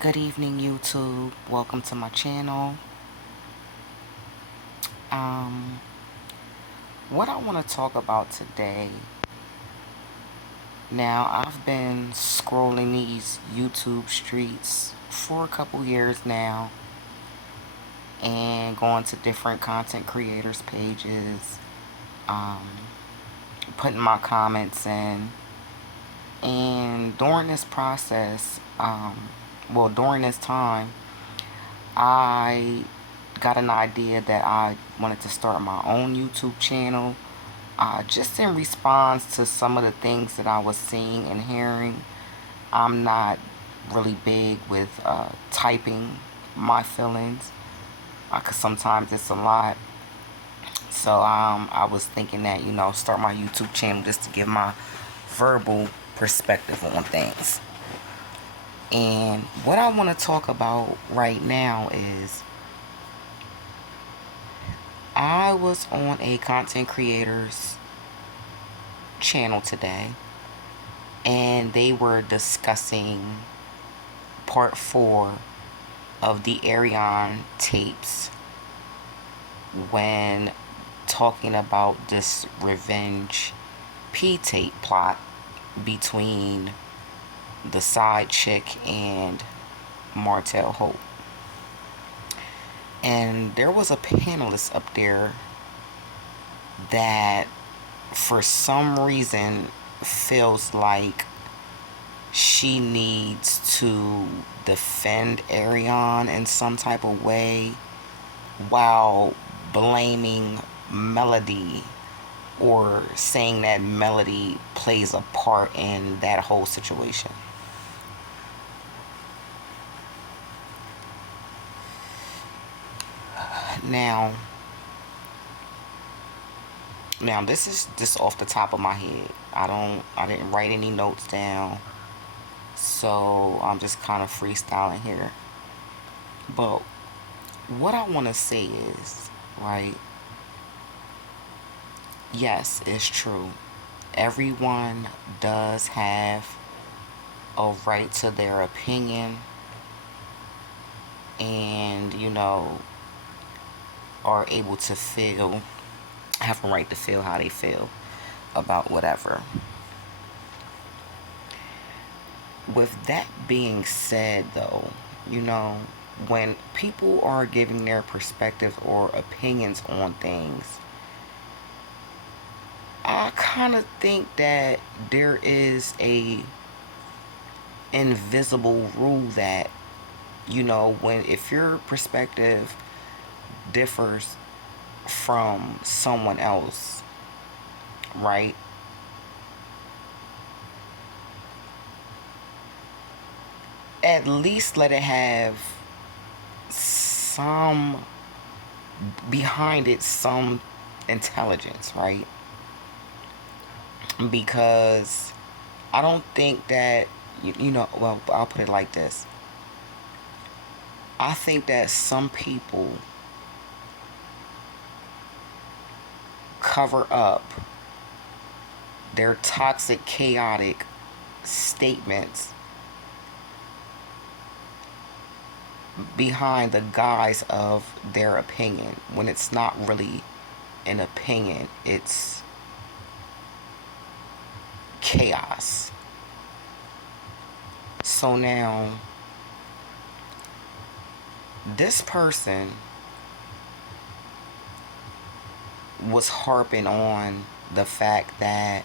Good evening, YouTube. Welcome to my channel. Um, what I want to talk about today. Now, I've been scrolling these YouTube streets for a couple years now and going to different content creators' pages, um, putting my comments in. And during this process, during this time, I got an idea that I wanted to start my own YouTube channel, just in response to some of the things that I was seeing and hearing. I'm not really big with typing my feelings, because sometimes it's a lot. So I was thinking that, start my YouTube channel just to give my verbal perspective on things. And what I want to talk about right now is I was on a content creator's channel today, and they were discussing part 4 of the Arrione tapes when talking about this revenge P-tape plot between the side chick and Martel Holt. And there was a panelist up there that for some reason feels like she needs to defend Arrione in some type of way while blaming Melody, or saying that Melody plays a part in that whole situation. Now, this is just off the top of my head. I didn't write any notes down, so I'm just kind of freestyling here. But what I want to say is, right? Yes, it's true. Everyone does have a right to their opinion, and are able to have a right to feel how they feel about whatever. With that being said, though, when people are giving their perspectives or opinions on things, I kind of think that there is a invisible rule that, if your perspective differs from someone else, right? At least let it have some behind it, some intelligence, right? Because I don't think that, well, I'll put it like this. I think that some people cover up their toxic, chaotic statements behind the guise of their opinion, when it's not really an opinion, it's chaos. So now, this person was harping on the fact that,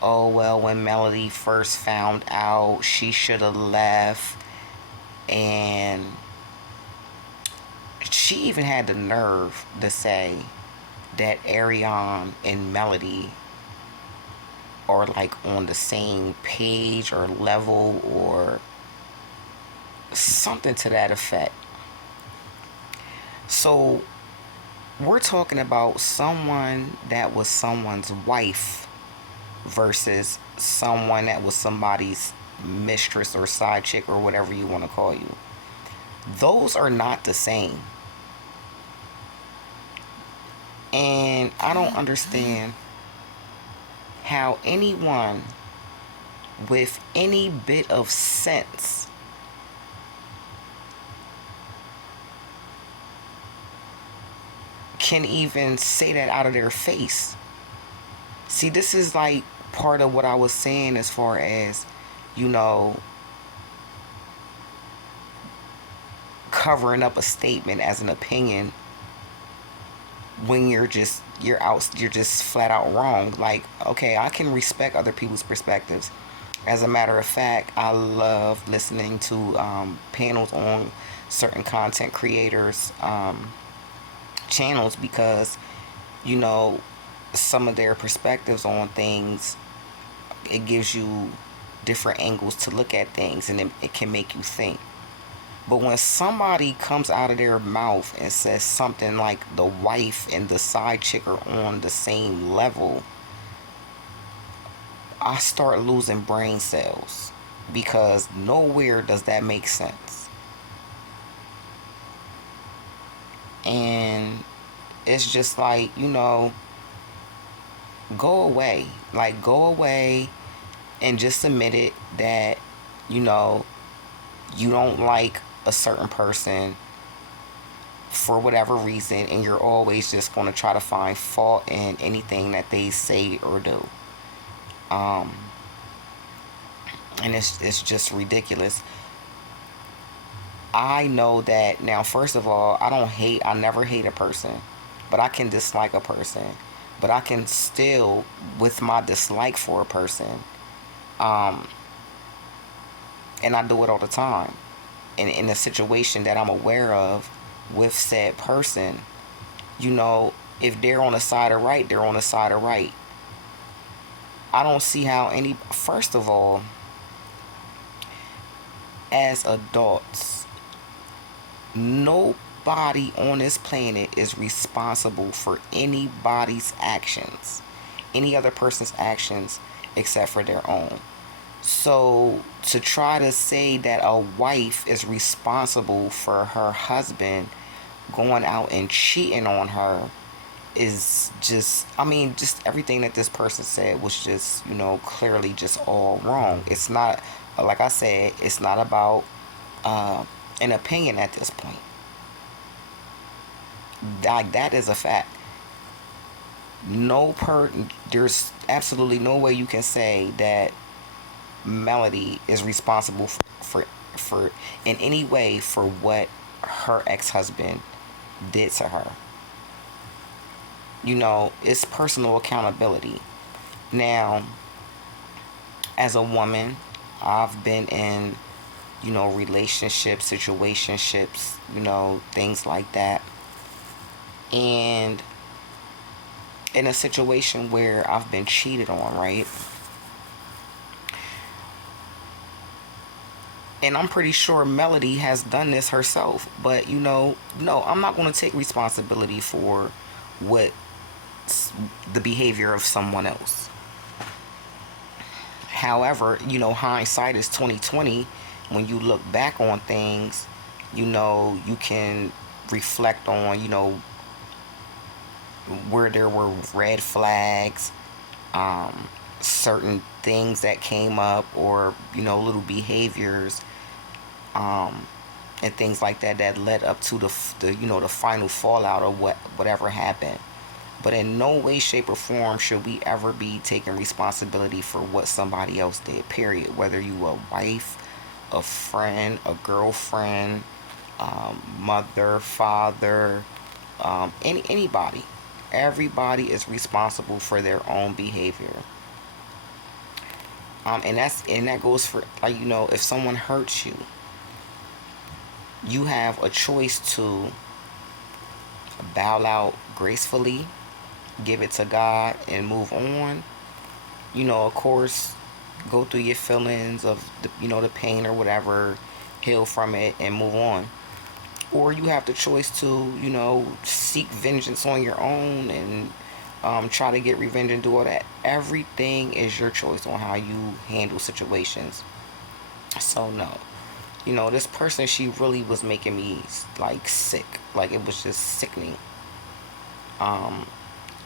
oh, well, when Melody first found out, she should have left. And she even had the nerve to say that Arrione and Melody are like on the same page or level or something to that effect. So we're talking about someone that was someone's wife versus someone that was somebody's mistress or side chick or whatever you want to call you. Those are not the same. And I don't understand how anyone with any bit of sense can even say that out of their face. See, this is like part of what I was saying as far as, you know, covering up a statement as an opinion when you're just flat out wrong. Like, okay, I can respect other people's perspectives. As a matter of fact, I love listening to panels on certain content creators channels, because, you know, some of their perspectives on things, it gives you different angles to look at things, and it can make you think. But when somebody comes out of their mouth and says something like the wife and the side chick are on the same level, I start losing brain cells, because nowhere does that make sense. And it's just like, you know, go away. Like, go away and just admit it that, you know, you don't like a certain person for whatever reason, and you're always just going to try to find fault in anything that they say or do. And it's just ridiculous. I know that now. First of all, I never hate a person, but I can dislike a person. But I can still, with my dislike for a person, and I do it all the time, in a situation that I'm aware of with said person, you know, if they're on the side of right, they're on the side of right. I don't see how first of all, as adults, nobody on this planet is responsible for anybody's actions, any other person's actions, except for their own. So to try to say that a wife is responsible for her husband going out and cheating on her is just, I mean, just everything that this person said was just, you know, clearly just all wrong. It's not, like I said, it's not about an opinion at this point. Like, that is a fact. There's absolutely no way you can say that Melody is responsible for in any way for what her ex-husband did to her. You know, it's personal accountability. Now, as a woman, I've been in, you know, relationships, situationships, you know, things like that. And in a situation where I've been cheated on, right? And I'm pretty sure Melody has done this herself. But, you know, no, I'm not going to take responsibility for what the behavior of someone else. However, you know, hindsight is 2020. When you look back on things, you know, you can reflect on, you know, where there were red flags, certain things that came up, or, you know, little behaviors, and things like that that led up to the you know, the final fallout of whatever happened. But in no way, shape, or form should we ever be taking responsibility for what somebody else did, period. Whether you a wife, a friend, a girlfriend, mother, father, anybody. Everybody is responsible for their own behavior. And that goes for, like, you know, if someone hurts you, you have a choice to bow out gracefully, give it to God, and move on. You know, of course, go through your feelings of the pain or whatever, heal from it, and move on. Or you have the choice to, you know, seek vengeance on your own and try to get revenge and do all that. Everything is your choice on how you handle situations. So no, you know, this person, she really was making me like sick. Like, it was just sickening.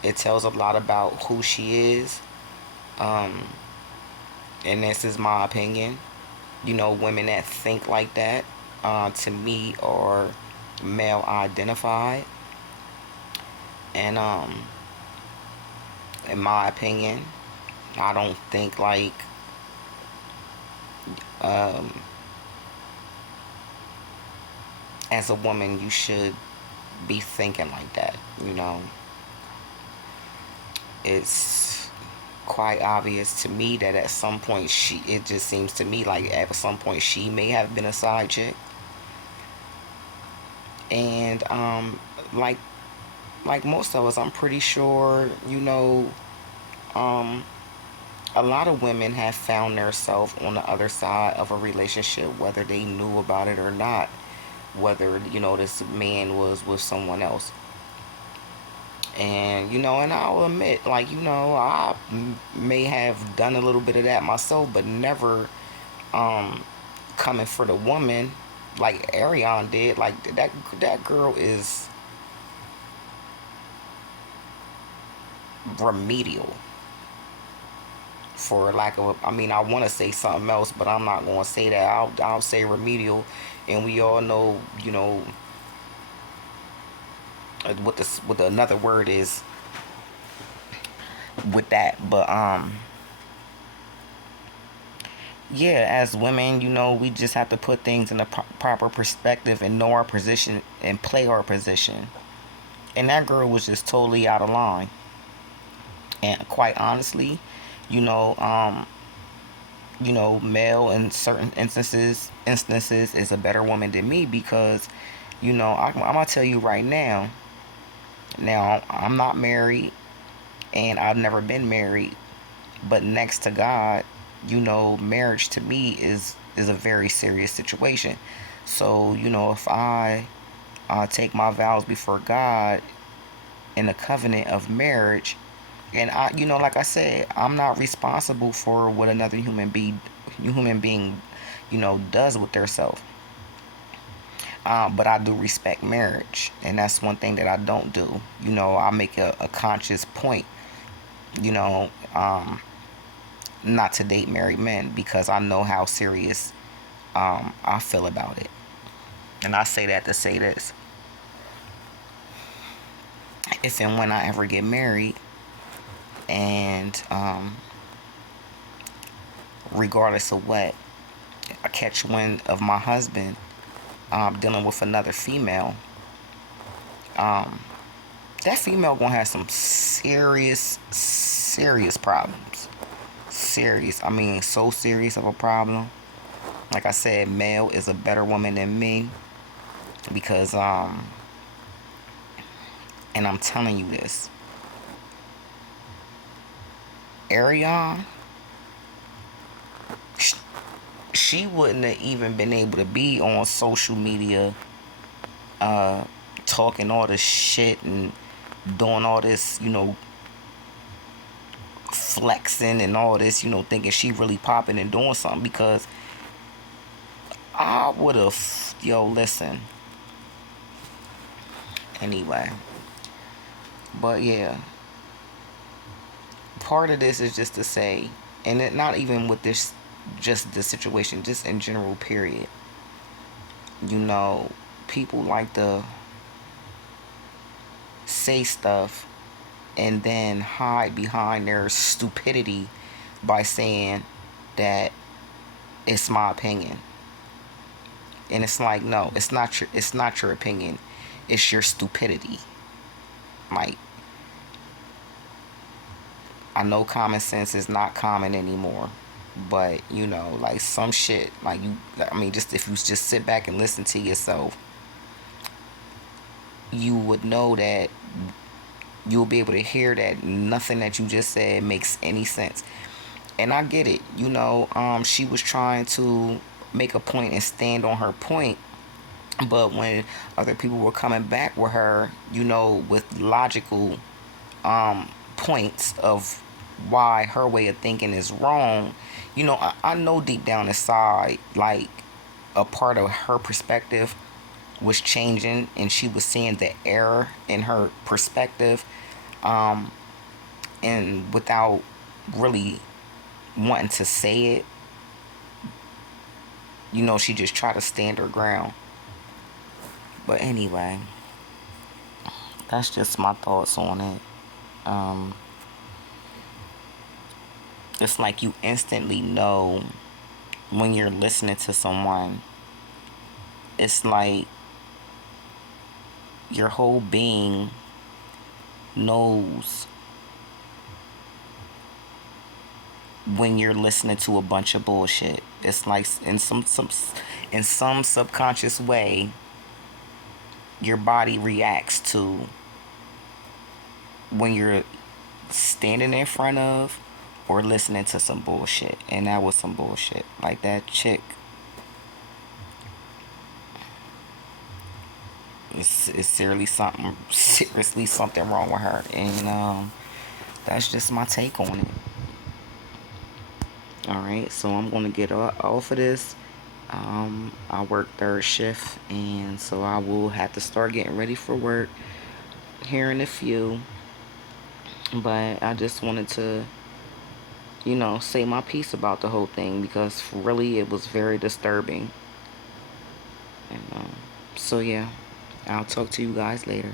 It tells a lot about who she is. And this is my opinion. You know, women that think like that, to me, are male identified. And in my opinion, I don't think like um as a woman you should be thinking like that. It's quite obvious to me that at some point it just seems to me like at some point she may have been a side chick. And like most of us, I'm pretty sure, um a lot of women have found themselves on the other side of a relationship, whether they knew about it or not, whether this man was with someone else. And and I'll admit, like, may have done a little bit of that myself, but never um coming for the woman like Ariane did. Like, that girl is remedial, for lack of I mean, I want to say something else, but I'm not going to say that. I'll say remedial. And we all know, what another word is with that. But yeah, as women, we just have to put things in a proper perspective and know our position and play our position. And that girl was just totally out of line. And quite honestly, you know, um, male in certain instances is a better woman than me, because, I'm gonna tell you right now. Now, I'm not married, and I've never been married, but next to God, marriage to me is a very serious situation. So, if I take my vows before God in a covenant of marriage, and like I said, I'm not responsible for what another human being, does with their self. But I do respect marriage, and that's one thing that I don't do. I make a conscious point, you know, um, not to date married men, because I know how serious I feel about it. And I say that to say this: if and when I ever get married, and regardless of what, I catch wind of my husband dealing with another female, um, that female gonna have some serious, serious problems. Serious. I mean, so serious of a problem. Like I said, male is a better woman than me, because and I'm telling you this, Ariane, she wouldn't have even been able to be on social media uh talking all this shit and doing all this, flexing and all this, thinking she really popping and doing something, because I would have, listen. Anyway, but yeah, part of this is just to say, and it not even with this, just this situation, just in general, period. You know, people like to say stuff and then hide behind their stupidity by saying that it's my opinion. And it's like, no, it's not your opinion. It's your stupidity. Like, I know common sense is not common anymore, but like some shit, like, I mean, just if you just sit back and listen to yourself, you would know that you'll be able to hear that nothing that you just said makes any sense. And I get it. She was trying to make a point and stand on her point, but when other people were coming back with her, with logical points of why her way of thinking is wrong, I know deep down inside, like, a part of her perspective was changing, and she was seeing the error in her perspective, um, and without really wanting to say it, she just tried to stand her ground. But anyway, that's just my thoughts on it. Um, it's like you instantly know when you're listening to someone. It's like your whole being knows when you're listening to a bunch of bullshit. It's like in some subconscious way, your body reacts to when you're standing in front of or listening to some bullshit. And that was some bullshit. Like that chick. It's seriously something wrong with her. And that's just my take on it. Alright, so I'm gonna get off of this. I work third shift, and so I will have to start getting ready for work here in a few. But I just wanted to, say my piece about the whole thing, because really it was very disturbing. And so yeah, I'll talk to you guys later.